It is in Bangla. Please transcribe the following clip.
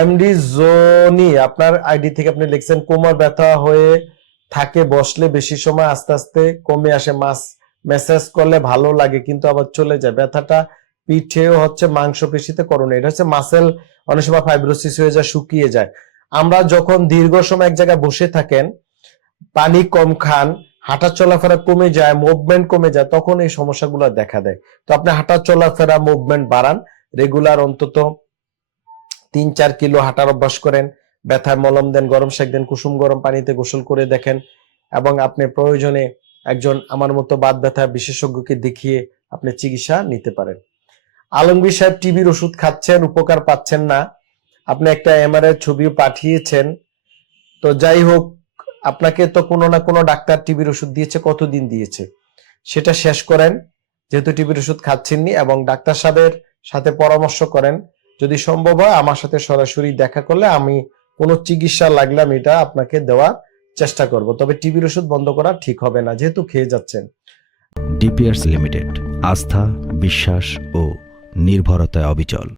এমডি জোনি, আপনার আইডি থেকে আপনি লিখছেন কোমর ব্যথা হয়ে থাকে, বসলে বেশি সময় আস্তে আস্তে কমে আসে, মেসেজ করলে ভালো লাগে কিন্তু আবার চলে যায়, ব্যথাটা পিঠেও হচ্ছে, মাংসপেশিতে করুন। এটা হচ্ছে মাসেল, অনেক সময় ফাইব্রোসিস হয়ে যায়, শুকিয়ে যায়। আমরা যখন দীর্ঘ সময় এক জায়গায় বসে থাকেন, পানি কম খান, হাঁটা চলাফেরা কমে যায়, মুভমেন্ট কমে যায়, তখন এই সমস্যাগুলো দেখা দেয়। তো আপনি হাঁটা চলাফেরা মুভমেন্ট বাড়ান, রেগুলার অন্তত 3-4 কিলো হাঁটার অভ্যাস করেন, ব্যথায় মলম দেন, গরম সেক দেন, কুসুম গরম পানিতে গোসল করে দেখেন, এবং আপনি প্রয়োজনে একজন আমার মতো বাত ব্যথা বিশেষজ্ঞকে দেখিয়ে আপনি চিকিৎসা নিতে পারেন। আলমগীর সাহেব টিবির ওষুধ খাচ্ছেন, উপকার পাচ্ছেন না, আপনি একটা এমআরআই ছবিও পাঠিয়েছেন। তো যাই হোক, আপনাকে তো কোনো না কোনো ডাক্তার টিবির ওষুধ দিয়েছে, কতদিন দিয়েছে সেটা শেষ করেন, যেহেতু টিবির ওষুধ খাচ্ছেননি, এবং ডাক্তার সাহেবের সাথে পরামর্শ করেন। যদি সম্ভব হয় আমার সাথে সরাসরি দেখা করলে আমি কোনো চিকিৎসা লাগলে আমি এটা আপনাকে দেওয়ার চেষ্টা করব, তবে টিবির ওষুধ বন্ধ করা ঠিক হবে না যেহেতু খেয়ে যাচ্ছেন। ডিপিআরস লিমিটেড, আস্থা, বিশ্বাস ও নির্ভরতায় অবিচল।